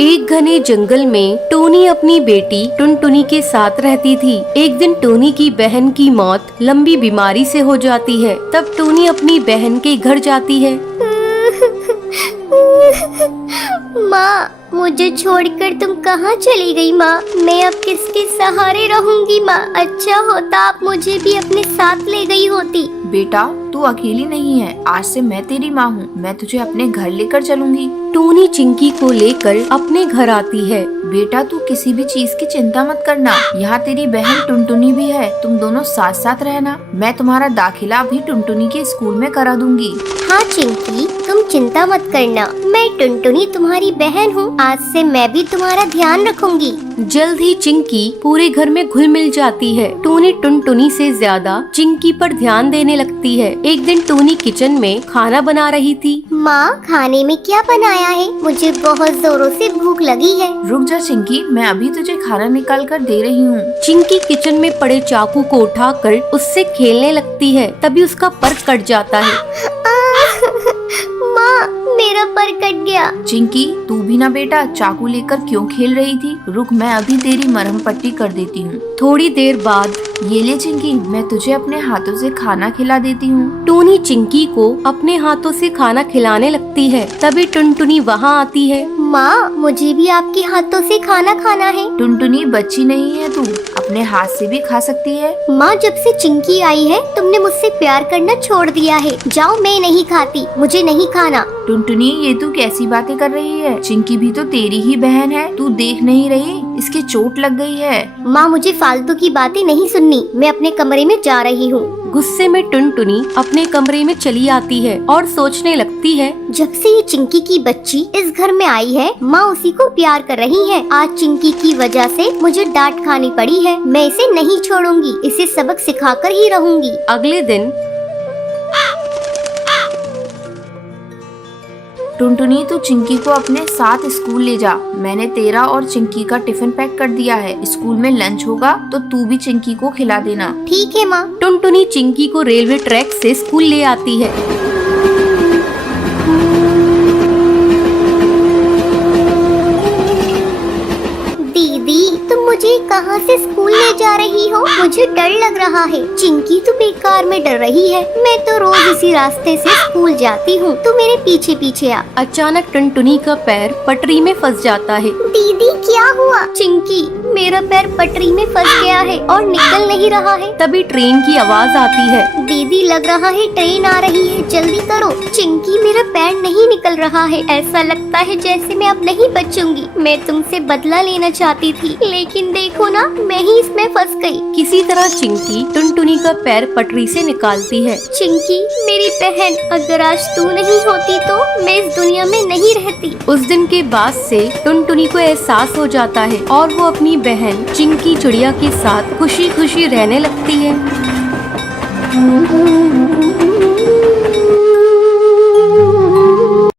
एक घने जंगल में टोनी अपनी बेटी टुनटुनी के साथ रहती थी। एक दिन टोनी की बहन की मौत लंबी बीमारी से हो जाती है। तब टोनी अपनी बहन के घर जाती है। माँ, मुझे छोड़कर तुम कहाँ चली गई माँ? मैं अब किसके सहारे रहूंगी माँ? अच्छा होता आप मुझे भी अपने साथ ले गई होती। बेटा, तू अकेली नहीं है। आज से मैं तेरी माँ हूँ। मैं तुझे अपने घर लेकर चलूंगी। टोनी चिंकी को लेकर अपने घर आती है। बेटा, तू किसी भी चीज की चिंता मत करना। यहाँ तेरी बहन टुनटुनी भी है। तुम दोनों साथ साथ रहना। मैं तुम्हारा दाखिला भी टुनटुनी के स्कूल में करा दूंगी। हाँ चिंकी, तुम चिंता मत करना। मैं टुनटुनी तुम्हारी बहन हूँ। आज से मैं भी तुम्हारा ध्यान रखूंगी। जल्द ही चिंकी पूरे घर में घुल मिल जाती है। टोनी टुनटुनी से ज्यादा चिंकी पर ध्यान देने लगती है। एक दिन टोनी किचन में खाना बना रही थी। माँ, खाने में क्या बनाया है? मुझे बहुत जोरों से भूख लगी है। रुक जा चिंकी, मैं अभी तुझे खाना निकाल कर दे रही हूँ। चिंकी किचन में पड़े चाकू को उठाकर उससे खेलने लगती है। तभी उसका पर कट जाता है। माँ, मेरा पर कट गया। चिंकी, तू भी ना बेटा चाकू लेकर क्यों खेल रही थी? रुक, मैं अभी तेरी मरहम पट्टी कर देती हूँ। थोड़ी देर बाद ये ले चिंकी, मैं तुझे अपने हाथों से खाना खिला देती हूँ। टोनी चिंकी को अपने हाथों से खाना खिलाने लगती है। तभी टुनटुनी वहाँ आती है। माँ, मुझे भी आपके हाथों से खाना खाना है। टुनटुनी, बच्ची नहीं है तू, अपने हाथ से भी खा सकती है। माँ, जब से चिंकी आई है तुमने मुझसे प्यार करना छोड़ दिया है। जाओ, मैं नहीं खाती, मुझे नहीं खाना। टुनटुनी, ये तू कैसी बातें कर रही है? चिंकी भी तो तेरी ही बहन है। तू देख नहीं रही इसके चोट लग गई है। माँ, मुझे फालतू की बातें नहीं सुननी। मैं अपने कमरे में जा रही हूँ। गुस्से में टुनटुनी अपने कमरे में चली आती है और सोचने लगती है, जब से ये चिंकी की बच्ची इस घर में आई है, माँ उसी को प्यार कर रही है। आज चिंकी की वजह से मुझे डांट खानी पड़ी है। मैं इसे नहीं छोड़ूंगी, इसे सबक सिखाकर ही रहूंगी। अगले दिन टुनटुनी, तू चिंकी को अपने साथ स्कूल ले जा। मैंने तेरा और चिंकी का टिफिन पैक कर दिया है। स्कूल में लंच होगा तो तू भी चिंकी को खिला देना। ठीक है माँ। टुनटुनी चिंकी को रेलवे ट्रैक से स्कूल ले आती है। दीदी, तुम मुझे कहाँ से स्कूल ले जा रही हो? मुझे डर लग रहा है। चिंकी तो बेकार में डर रही है। मैं तो रोज इसी रास्ते से स्कूल जाती हूँ। तू मेरे पीछे पीछे आ। अचानक टुनटुनी का पैर पटरी में फंस जाता है। दीदी, क्या हुआ? चिंकी, मेरा पैर पटरी में फंस गया है और निकल नहीं रहा है। तभी ट्रेन की आवाज आती है। दीदी, लग रहा है ट्रेन आ रही है, जल्दी करो। चिंकी, मेरा पैर नहीं निकल रहा है। ऐसा लगता है जैसे मैं अब नहीं बचूंगी। मैं तुमसे बदला लेना चाहती थी, लेकिन देखो ना, मैं ही इसमें फंस गई। किसी तरह चिंकी टुनटुनी का पैर पटरी से निकालती है। चिंकी, मेरी बहन, अगर आज तू नहीं होती तो मैं इस दुनिया में नहीं रहती। उस दिन के बाद से टुनटुनी को एहसास हो जाता है और वो अपनी बहन चिंकी चिड़िया के साथ खुशी खुशी रहने लगती है।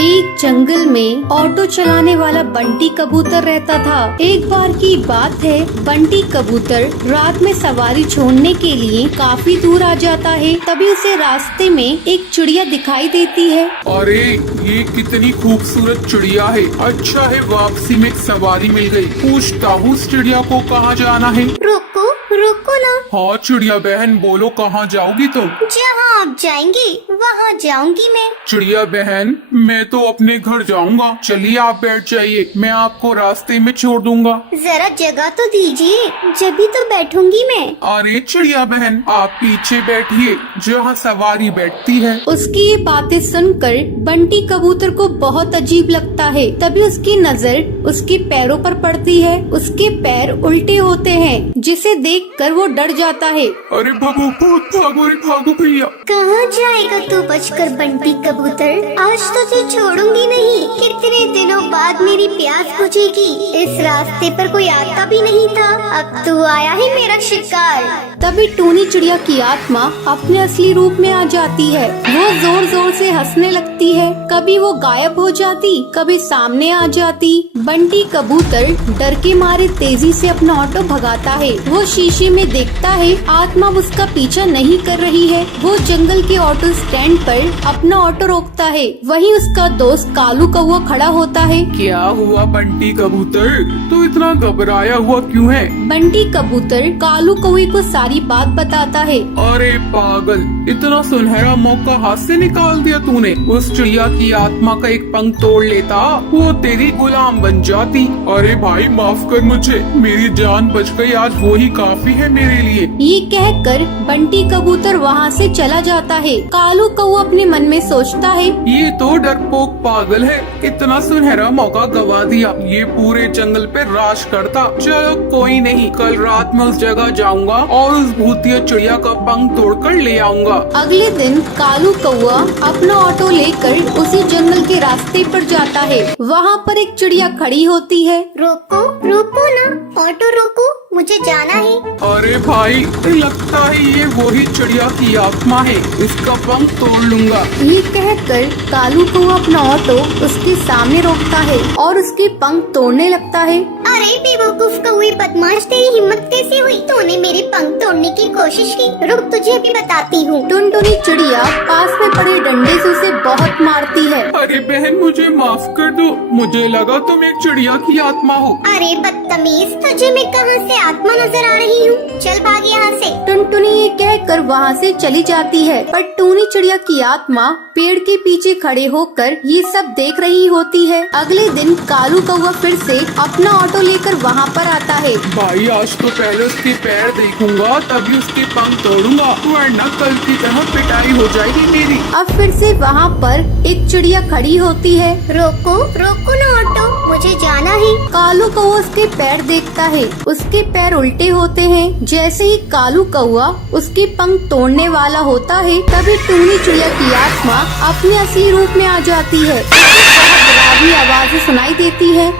एक जंगल में ऑटो चलाने वाला बंटी कबूतर रहता था। एक बार की बात है, बंटी कबूतर रात में सवारी छोड़ने के लिए काफी दूर आ जाता है। तभी उसे रास्ते में एक चिड़िया दिखाई देती है। अरे, ये कितनी खूबसूरत चिड़िया है। अच्छा है, वापसी में एक सवारी मिल गई। पूछता हूँ इस चिड़िया को कहाँ जाना है। रुको रुको ना। हाँ चिड़िया बहन, बोलो कहाँ जाओगी तुम? जहाँ आप जाएंगे वहाँ जाऊंगी मैं। चिड़िया बहन, मैं तो अपने घर जाऊंगा। चलिए आप बैठ जाइए, मैं आपको रास्ते में छोड़ दूंगा। जरा जगह तो दीजिए, जब भी तो बैठूंगी मैं। अरे चिड़िया बहन, आप पीछे बैठिए जहाँ सवारी बैठती है। उसकी ये बातें सुनकर बंटी कबूतर को बहुत अजीब लगता है। तभी उसकी नजर उसके पैरों पर पड़ती है। उसके पैर उल्टे होते हैं, जिसे देखकर वो डर जाता है। अरे भागो, भागो रे भागो भैया। कहाँ जाएगा तू बचकर बंटी कबूतर? आज तो तुझे छोड़ूंगी नहीं। कितने दिनों बाद मेरी प्यास बुझेगी। इस रास्ते पर कोई आता भी नहीं था, अब तू आया है मेरा शिकार। तभी टूनी चिड़िया की आत्मा अपने असली रूप में आ जाती है। वो जोर जोर से हंसने लगती है। कभी वो गायब हो जाती, कभी सामने आ जाती। बंटी कबूतर डर के मारे तेजी से अपना ऑटो भगाता है। वो शीशे में देखता है आत्मा उसका पीछा नहीं कर रही है। वो जंगल के ऑटो स्टैंड पर अपना ऑटो रोकता है। वहीं उसका दोस्त कालू कौवा खड़ा होता है। क्या हुआ बंटी कबूतर, तू इतना घबराया हुआ क्यों है? बंटी कबूतर कालू कौवे को सारी बात बताता है। अरे पागल, इतना सुनहरा मौका हाथ से निकाल दिया तूने। उस चिड़िया की आत्मा का एक पंख तोड़ लेता, वो तेरी गुलाम बन जाती। अरे भाई माफ कर मुझे, मेरी जान बच गई, आज वो ही काफी है मेरे लिए। ये कहकर बंटी कबूतर वहाँ से चला जाता है। कालू कौवा अपने मन में सोचता है, ये तो डरपोक पागल है, इतना सुनहरा मौका गवा दिया। ये पूरे जंगल पे राज करता। चलो कोई नहीं, कल रात में उस जगह जाऊंगा और उस भूतिया चिड़िया का पंख तोड़कर ले आऊंगा। अगले दिन कालू कौवा अपना ऑटो लेकर उसी जंगल के रास्ते पर जाता है। वहाँ पर एक चिड़िया खड़ी होती है। रोको रोको ना, ऑटो रोको, मुझे जाना है। अरे भाई, लगता है ये वही चिड़िया की आत्मा है, इसका पंख तोड़ लूंगा। ये कहकर कालू कौवा अपना ऑटो उसके सामने रोकता है और उसके पंख तोड़ने लगता है। अरे बेवकूफ कौवे बदमाश, तेरी हिम्मत कैसे हुई? तूने मेरे पंख तोड़ने की कोशिश की। रुक, तुझे अभी बताती हूँ। टुनटुनी चिड़िया पास में पड़े डंडे से उसे बहुत मारती है। अरे बहन, मुझे माफ कर दो, मुझे लगा तुम एक चिड़िया की आत्मा हो। अरे बदतमीज, तुझे मैं कहाँ से आत्मा नजर आ रही हूँ? चल भाग यहाँ से। टुनटुनी ये कहकर वहाँ से चली जाती है, पर टूनी चिड़िया की आत्मा पेड़ के पीछे खड़े होकर ये सब देख रही होती है। अगले दिन कालू कौवा फिर से अपना ऑटो लेकर वहाँ पर आता है। भाई आज तो पहले उसके पैर देखूंगा, तभी उसके पंख तोड़ूंगा, वरना कल की तरह पिटाई हो जाएगी मेरी। अब फिर से वहाँ पर एक चिड़िया खड़ी होती है। रोको रोको ना ऑटो, मुझे जाना है। कालू कौवा उसके पैर देखता है, उसके पैर उल्टे होते हैं। जैसे ही कालू कौवा उसके पंख तोड़ने वाला होता है, तभी टूनी चिड़िया की आत्मा अपने असली रूप में आ जाती है। बहुत डरावनी आवाज़ें सुनाई देती है।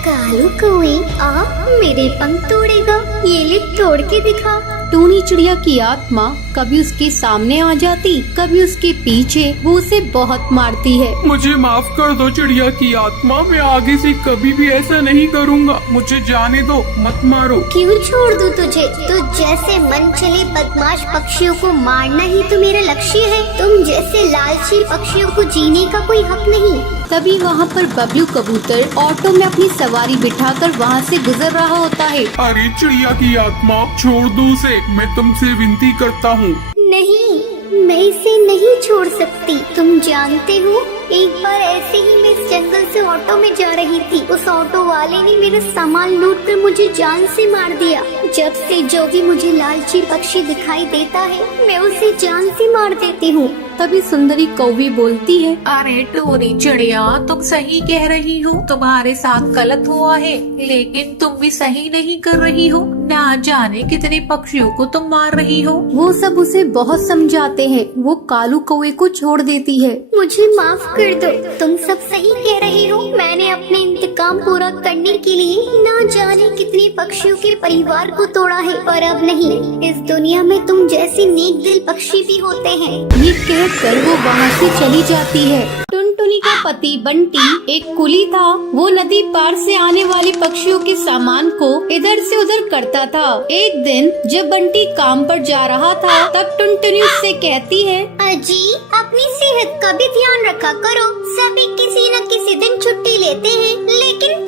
कालू कौवे, आप मेरे पंख तोड़ेगा? ये ले तोड़ के दिखा। टूनी चिड़िया की आत्मा कभी उसके सामने आ जाती, कभी उसके पीछे। वो उसे बहुत मारती है। मुझे माफ कर दो चिड़िया की आत्मा, मैं आगे से कभी भी ऐसा नहीं करूँगा। मुझे जाने दो, मत मारो। क्यों छोड़ दूं तुझे? तो जैसे मन चले बदमाश पक्षियों को मारना ही तो मेरा लक्ष्य है। तुम जैसे लालची पक्षियों को जीने का कोई हक नहीं। तभी वहाँ पर बबलू कबूतर ऑटो में अपनी सवारी बिठाकर वहाँ से गुजर रहा होता है। अरे चिड़िया की आत्मा, छोड़ दो उसे, मैं तुमसे विनती करता हूँ। नहीं, मैं इसे नहीं छोड़ सकती। तुम जानते हो, एक बार ऐसे ही मैं इस जंगल से ऑटो में जा रही थी। उस ऑटो वाले ने मेरा सामान लूट कर मुझे जान से मार दिया। जब से जो भी मुझे लालची पक्षी दिखाई देता है, मैं उसे जान से मार देती हूँ। तभी सुंदरी कौवी बोलती है, अरे टूनी चिड़िया, तुम सही कह रही हो, तुम्हारे साथ गलत हुआ है, लेकिन तुम भी सही नहीं कर रही हो। ना जाने कितने पक्षियों को तुम मार रही हो। वो सब उसे बहुत समझाते हैं। वो कालू कौवे को छोड़ देती है। मुझे माफ कर दो, तुम सब सही कह रही हो। मैंने अपने इंतकाम पूरा करने के लिए ना जाने कितने पक्षियों के परिवार को तोड़ा है, पर अब नहीं। इस दुनिया में तुम जैसे नेक दिल पक्षी भी होते हैं। ये कहकर वो वहाँ से चली जाती है। टुनटुनी का पति बंटी एक कुली था। वो नदी पार से आने वाले पक्षियों के सामान को इधर से उधर करता था। एक दिन जब बंटी काम पर जा रहा था, तब टुनटुनी उससे कहती है, अजी, अपनी सेहत का भी ध्यान रखा करो। सभी किसी न किसी दिन छुट्टी लेते हैं, लेकिन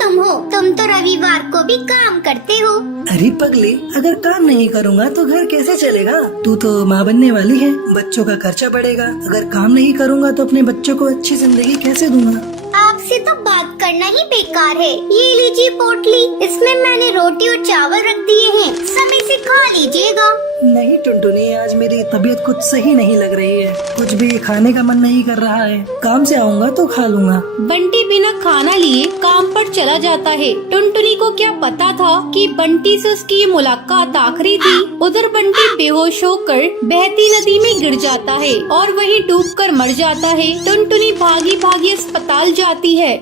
तुम तो रविवार को भी काम करते हो। अरे पगली, अगर काम नहीं करूँगा तो घर कैसे चलेगा? तू तो माँ बनने वाली है, बच्चों का खर्चा बढ़ेगा। अगर काम नहीं करूँगा तो अपने बच्चों को अच्छी जिंदगी कैसे दूंगा? आपसे तो बात करना ही बेकार है। ये लीजिए पोटली, इसमें मैंने रोटी और चावल रख दिए हैं, समय से खा लीजिएगा। नहीं टुनटुनी, आज मेरी तबीयत कुछ सही नहीं लग रही है, कुछ भी खाने का मन नहीं कर रहा है। काम से आऊँगा तो खा लूँगा। बंटी बिना खाना लिए काम पर चला जाता है। टुनटुनी को क्या पता था कि बंटी से उसकी ये मुलाकात आखिरी थी। उधर बंटी बेहोश होकर बहती नदी में गिर जाता है और वहीं डूबकर मर जाता है। टुनटुनी भागी भागी अस्पताल जाती है।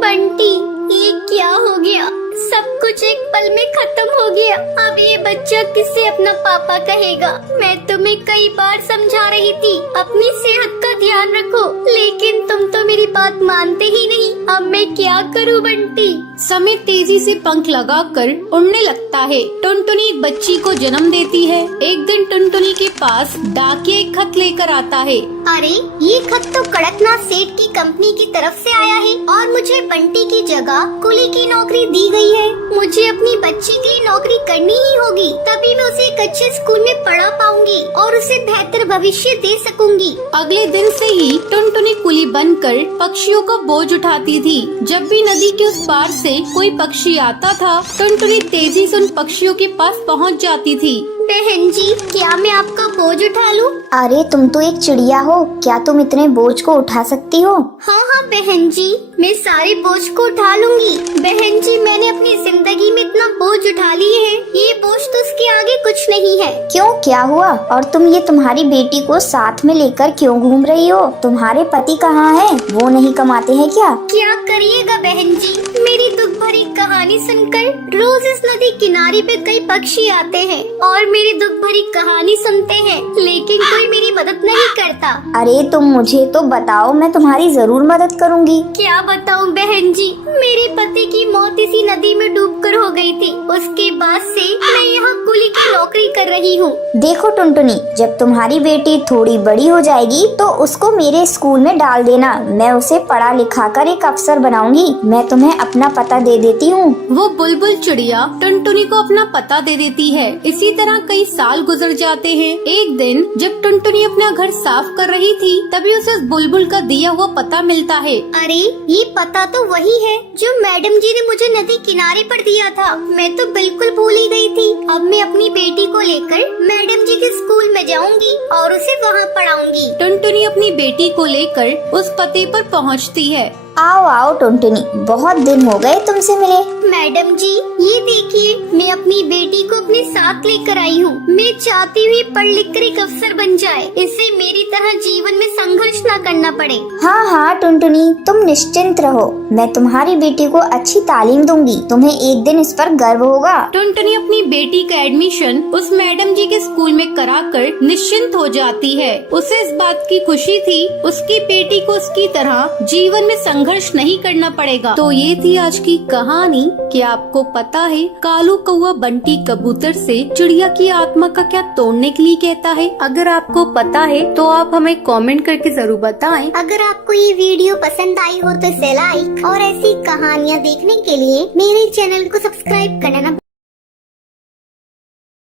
बंटी, ये क्या हो गया? सब कुछ एक पल में खत्म हो गया। अब ये बच्चा किससे अपना पापा कहेगा? मैं तुम्हें कई बार समझा रही थी, अपनी सेहत का ध्यान रखो, लेकिन तुम तो मेरी बात मानते ही नहीं। अब मैं क्या करूँ बंटी? समय तेजी से पंख लगाकर उड़ने लगता है। टुनटुनी एक बच्ची को जन्म देती है। एक दिन टुनटुनी के पास डाकिया एक खत लेकर आता है। अरे ये खत तो कड़कनाथ सेठ की कंपनी की तरफ से आया है और मुझे बंटी की जगह कुली की नौकरी दी गई है। मुझे अपनी बच्ची के लिए नौकरी करनी ही होगी, तभी मैं उसे एक अच्छे स्कूल में पढ़ा पाऊंगी और उसे बेहतर भविष्य दे सकूंगी। अगले दिन से ही टुनटुनी कुली बनकर पक्षियों का बोझ उठाती थी। जब भी नदी के उस पार से कोई पक्षी आता था, टुनटुनी तेजी से उन पक्षियों के पास पहुंच जाती थी। बहन जी, क्या मैं आपका बोझ उठा लूं? अरे तुम तो एक चिड़िया हो, क्या तुम इतने बोझ को उठा सकती हो? हाँ हाँ बहन जी, मैं सारे बोझ को उठा लूंगी। बहन जी, मैंने अपनी जिंदगी में इतना बोझ उठा लिए है, ये बोझ तो उसके आगे कुछ नहीं है। क्यों, क्या हुआ? और तुम ये तुम्हारी बेटी को साथ में लेकर क्यों घूम रही हो? तुम्हारे पति कहाँ हैं? वो नहीं कमाते हैं क्या? क्या करिएगा बहन जी, मेरी दुख भरी कहानी सुनकर रोज इस नदी किनारे पे कई पक्षी आते हैं और मेरी दुख भरी कहानी सुनते हैं, लेकिन कोई मेरी मदद नहीं करता। अरे तुम मुझे तो बताओ, मैं तुम्हारी जरूर मदद करूंगी। क्या बताऊं बहन जी, मेरे पति की मौत इसी नदी में डूबकर हो गई थी। उसके बाद से मैं यहाँ कुली की नौकरी कर रही हूँ। देखो टुनटुनी, जब तुम्हारी बेटी थोड़ी बड़ी हो जाएगी तो उसको मेरे स्कूल में डाल देना। मैं उसे पढ़ा लिखा कर एक अफसर बनाऊंगी। मैं तुम्हें अपना पता दे देती हूँ। वो बुलबुल चिड़िया टुनटुनी को अपना पता दे देती है। इसी तरह कई साल गुजर जाते हैं। एक दिन जब टुनटुनी अपना घर साफ कर रही थी, तभी उसे उस बुलबुल का दिया हुआ पता मिलता है। अरे ये पता तो वही है जो मैडम जी ने मुझे नदी किनारे पर दिया था। मैं तो बिल्कुल भूल ही गई थी। अब मैं अपनी बेटी को लेकर मैडम जी के स्कूल में जाऊंगी और उसे वहाँ पढ़ाऊंगी। टुनटुनी अपनी बेटी को लेकर उस पते पर पहुँचती है। आओ आओ टुनटुनी, बहुत दिन हो गए तुमसे मिले। मैडम जी, ये देखिए, मैं अपनी बेटी को अपने साथ लेकर आई हूँ। मैं चाहती हुई पढ़ लिख कर एक अफसर बन जाए, इससे मेरी तरह जीवन में संघर्ष न करना पड़े। हाँ हाँ टुनटुनी, तुम निश्चिंत रहो, मैं तुम्हारी बेटी को अच्छी तालीम दूंगी। तुम्हें एक दिन इस पर गर्व होगा। टुनटुनी अपनी बेटी का एडमिशन उस मैडम जी के स्कूल में कराकर निश्चिंत हो जाती है। उसे इस बात की खुशी थी, उसकी बेटी को उसकी तरह जीवन में संघर्ष नहीं करना पड़ेगा। तो ये थी आज की कहानी। क्या आपको पता है कालू कौवा बंटी कबूतर से चिड़िया की आत्मा का क्या तोड़ने के लिए कहता है? अगर आपको पता है तो आप हमें कमेंट करके जरूर बताएं। अगर आपको ये वीडियो पसंद आई हो तो इसे लाइक और ऐसी कहानियाँ देखने के लिए मेरे चैनल को सब्सक्राइब करना न